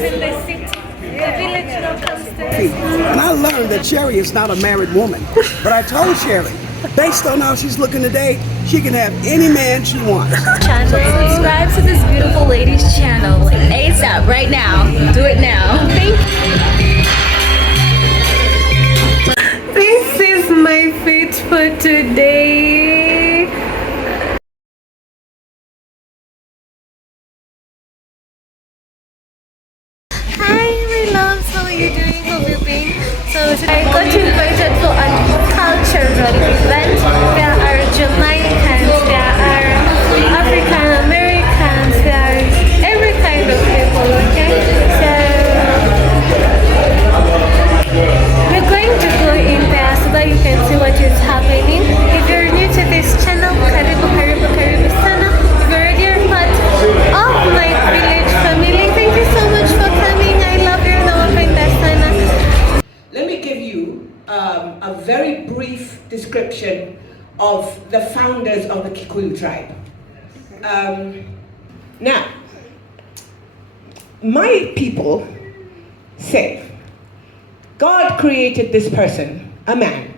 is in the city. The village now comes to the city. And I learned that Sherry is not a married woman. But I told Sherry, based on how she's looking today, she can have any man she wants. Subscribe to this beautiful lady's channel like ASAP right now. Do it now. Thank you. This is my fit for today. Hi my loves, how are you doing? Hope you're being. So today I got invited for a cultural event. There are Jamaicans, there are African Americans, there is every kind of people, okay? So we're going to go in there so that you can see what is happening. If you're new to this channel, karibu sana. If you're already a part of my village family, thank you so much for coming. I love you. Sana. Let me give you a very brief description of the founders of the Kikuyu tribe. Now, my people say God created this person, a man,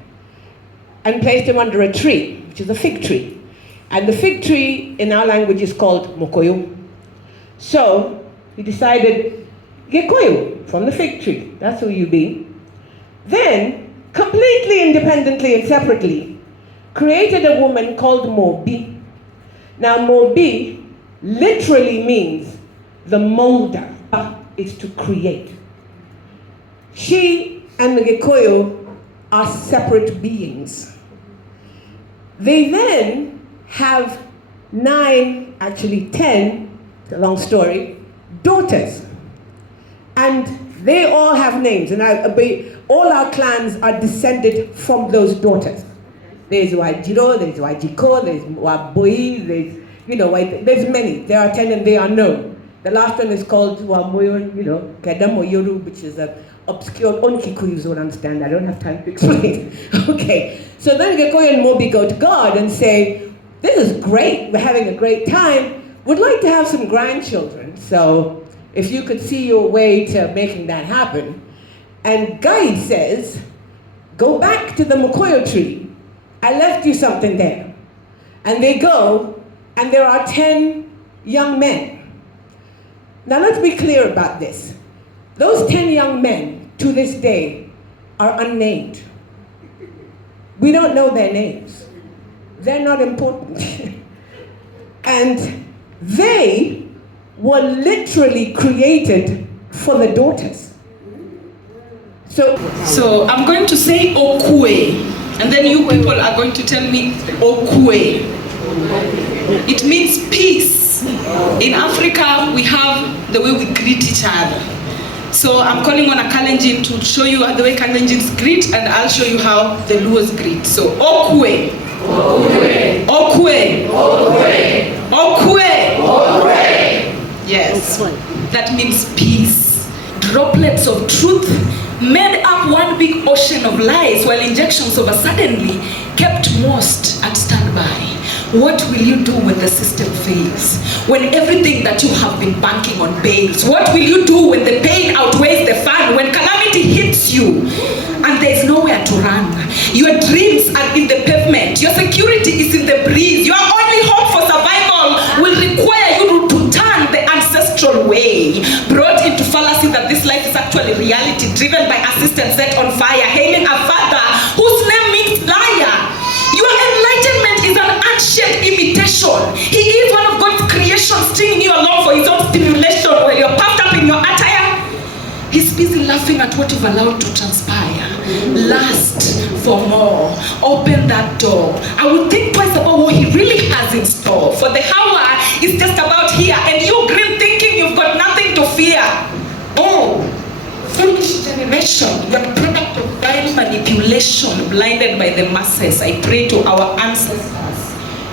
and placed him under a tree, which is a fig tree. And the fig tree in our language is called Mokoyo. So he decided, Gikoyo, from the fig tree, that's who you be. Then, completely independently and separately, created a woman called Mobi. Now Mobi literally means the molder is to create. She and the Gikoyo are separate beings. They then have 9, actually 10, it's a long story, daughters. And they all have names, and all our clans are descended from those daughters. There's Wajiro, there's Wajiko, there's Waboi, there's many. There are 10 and they are known. The last one is called Wamoyo, Kedamoyoru, which is an obscure, only Kikuyus don't understand. I don't have time to explain. Okay, so then Gikoyo and Mobi go to God and say, this is great, we're having a great time. Would like to have some grandchildren, so if you could see your way to making that happen. And Guide says, go back to the Mokoyo tree. I left you something there. And they go, and there are 10 young men. Now let's be clear about this. Those 10 young men, to this day, are unnamed. We don't know their names. They're not important. And they were literally created for the daughters. So I'm going to say Okwe, and then you people are going to tell me Okwe. It means peace. In Africa, we have the way we greet each other. So I'm calling on a Kalenjin to show you the way Kalenjins greet, and I'll show you how the Luos greet. So Okwe. Okwe. Okwe. Okwe. Okwe. Okwe. Yes. That means peace. Droplets of truth made up one big ocean of lies, while injections of a suddenly kept most at standby. What will you do when the system fails? When everything that you have been banking on bails? What will you do when the pain outweighs the fun? When calamity hits you and there's nowhere to run? Your dreams are in the pavement. Your security is in the breeze. Your only hope for survival will require you to turn the ancestral way, brought into fallacy that this life is actually reality, driven by a system set on fire, hailing a father whose name means liar. Your enlightenment is an ancient imitation. He is one of God's creation, stringing you along for his own stimulation. While you're puffed up in your attire, he's busy laughing at what you've allowed to transpire. Lust for more. Open that door. I would think twice about what he really has in store. For the hour is just about here, and you green thinking you've got nothing to fear. Oh, foolish generation, you're a product of vile manipulation, blinded by the masses. I pray to our ancestors,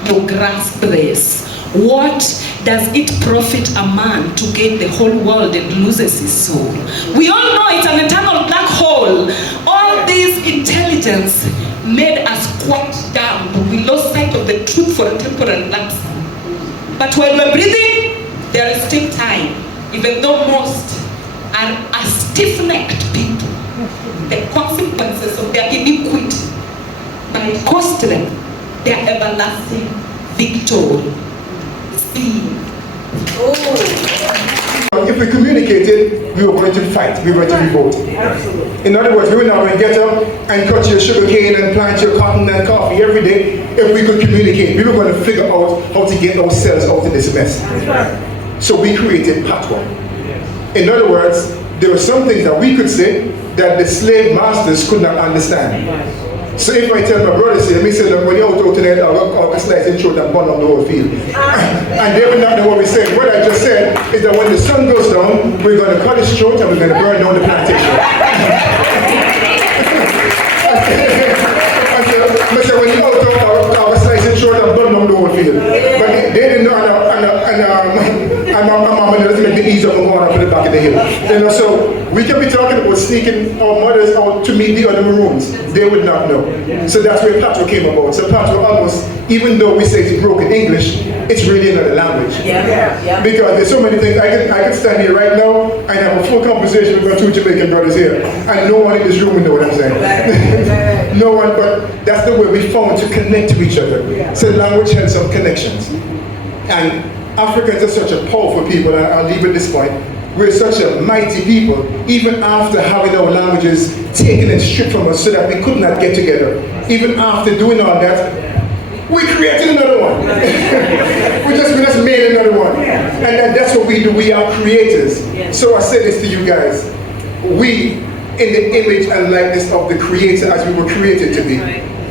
you grasp this. What does it profit a man to gain the whole world and loses his soul? We all know it's an eternal black hole. All this intelligence made us quite dumb. We lost sight of the truth for a temporal lapse. But while we're breathing, there is still time, even though most are a stiff-necked people. The consequences of their iniquity might cost them their everlasting victory. See. If we communicated, we were going to fight, we were going to revolt. In other words, we were not going to get up and cut your sugar cane and plant your cotton and coffee every day. If we could communicate, we were going to figure out how to get ourselves out of this mess. So we created patois. In other words, there were some things that we could say that the slave masters could not understand. So if I tell my brothers, let me say, look, when you're out tonight, I'll slice and throat and burn up the whole field. And they will not know what we said. What I just said is that when the sun goes down, we're going to cut his throat and we're going to burn down the plantation. I said, when you're out, I'll slice and throat and burn down the whole field. But they didn't know, and my mama doesn't make the ease of going up to the back of the hill. You know, so we can be talking about sneaking our mothers out to meet the other Maroons. They would not know. So that's where patois came about. So patois almost, even though we say it's broken English, it's really another language. Because there's so many things. I could stand here right now and have a full conversation with my two Jamaican brothers here, and no one in this room would know what I'm saying. No one, but that's the way we found to connect to each other. So language has some connections. And Africans are such a powerful people, and I'll leave at this point. We're such a mighty people, even after having our languages taken and stripped from us so that we could not get together. Even after doing all that, we created another one. we just made another one. And that's what we do. We are creators. So I say this to you guys. We, in the image and likeness of the Creator as we were created to be.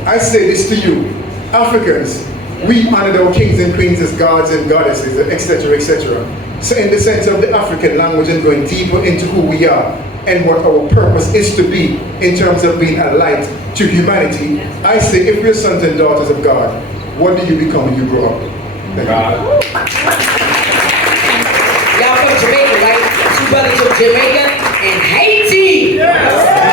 I say this to you, Africans, we honored our kings and queens as gods and goddesses, etc., etc. So in the sense of the African language and going deeper into who we are and what our purpose is to be in terms of being a light to humanity, I say if we're sons and daughters of God, what do you become when you grow up? Y'all from Jamaica, right? Two brothers from Jamaica and Haiti. Yes.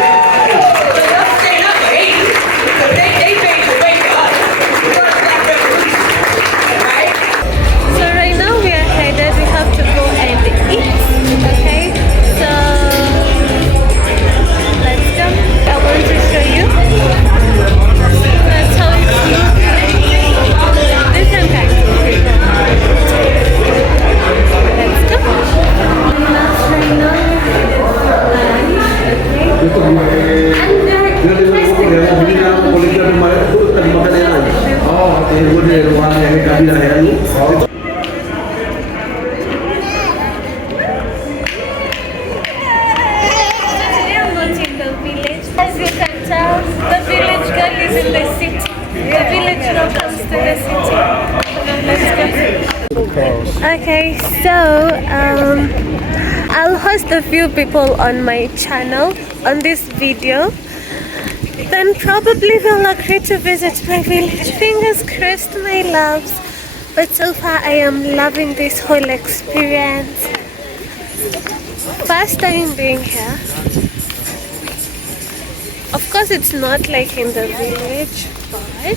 Okay, so I'll host a few people on my channel on this video. Then probably they'll agree to visit my village. Fingers crossed, my loves. But so far I am loving this whole experience. First time being here. Of course it's not like in the village, but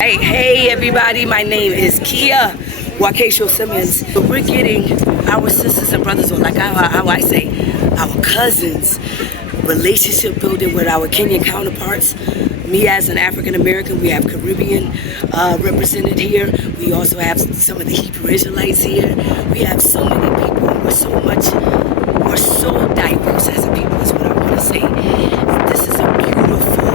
Hey everybody, my name is Kia Wakesho Simmons. We're getting our sisters and brothers, or like how I say, our cousins, relationship building with our Kenyan counterparts. Me as an African American, we have Caribbean represented here. We also have some of the Hebrew Israelites here. We have so many people. We're so diverse as a people is what I want to say. This is a beautiful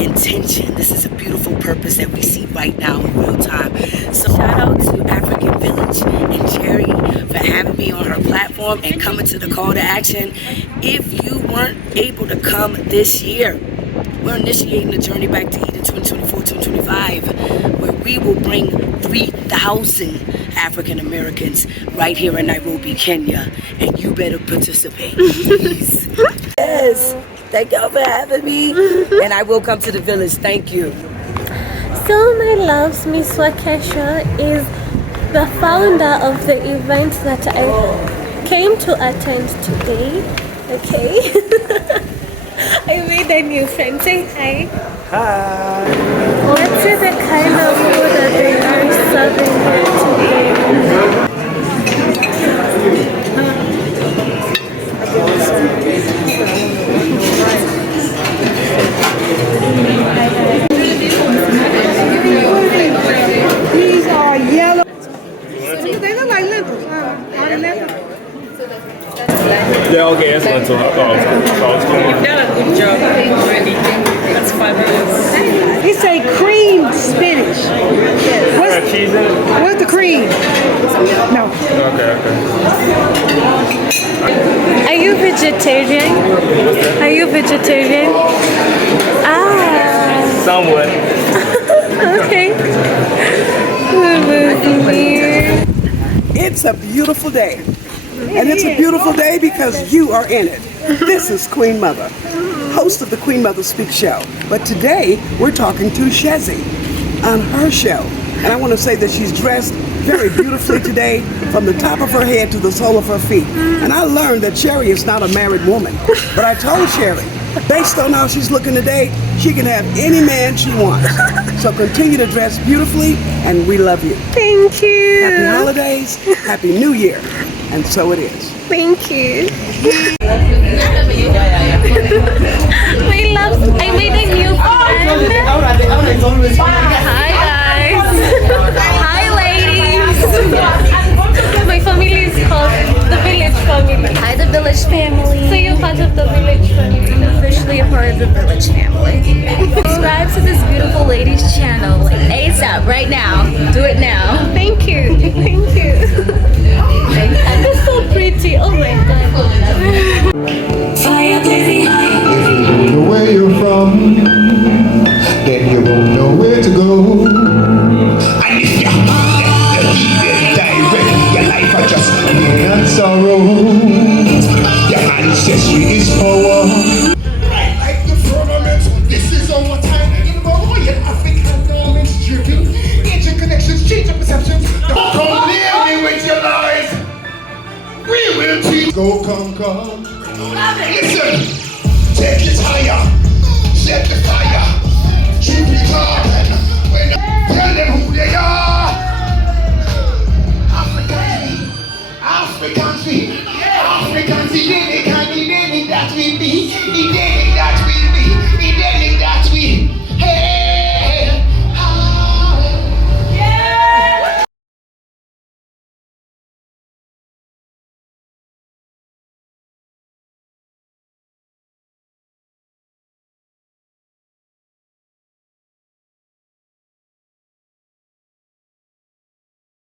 intention. This is a beautiful purpose that we see right now in real time. So shout out to African Village and Jerry for having me on her platform and coming to the call to action. If you weren't able to come this year, we're initiating the journey back to Eden 2024-2025, where we will bring 3,000 African Americans right here in Nairobi, Kenya, and you better participate. Yes, thank y'all for having me, and I will come to the village. Thank you. So my loves, Miss Wakesho is the founder of the event that I came to attend today. Okay. I made a new friend. Say hi. Hi. What's the kind of food that they are serving here today? like lentils. Are they lentils? Yeah, okay, that's not too hot. You've done a good job already. That's fabulous. It say cream spinach. Got cheese in it? What's the cream? No. Okay. Are you vegetarian? Are you vegetarian? Ah. Somewhat. Okay. It's a beautiful day. And it's a beautiful day because you are in it. This is Queen Mother, host of the Queen Mother Speak Show. But today, we're talking to Shezzy on her show. And I want to say that she's dressed very beautifully today, from the top of her head to the sole of her feet. And I learned that Sherry is not a married woman. But I told Sherry, based on how she's looking today, she can have any man she wants. So continue to dress beautifully, and we love you. Thank you. Happy holidays, Happy New Year. And so it is. Thank you. I made a new friend. Hi guys. Hi ladies. My family is called the Village Family. Hi, the Village family. So you're part of the Village Family. Officially a part of the Village family. Subscribe to this beautiful lady's channel like ASAP right now. Do it now. Thank you. Thank you. That's so pretty. Oh my god. Fire blazing high. If you don't know where you're from, then you won't know where to go. And if you direct, your life are just pain and sorrow. Your ancestry is power. I like the firmament. This is our time. In Royal African garments dripping. Ancient connections, change of perceptions. Don't come near me with your lies. We will teach. Go conquer. Listen, take it higher, set the fire, keep it hard, when tell them who they are. Africans, we, any that we be,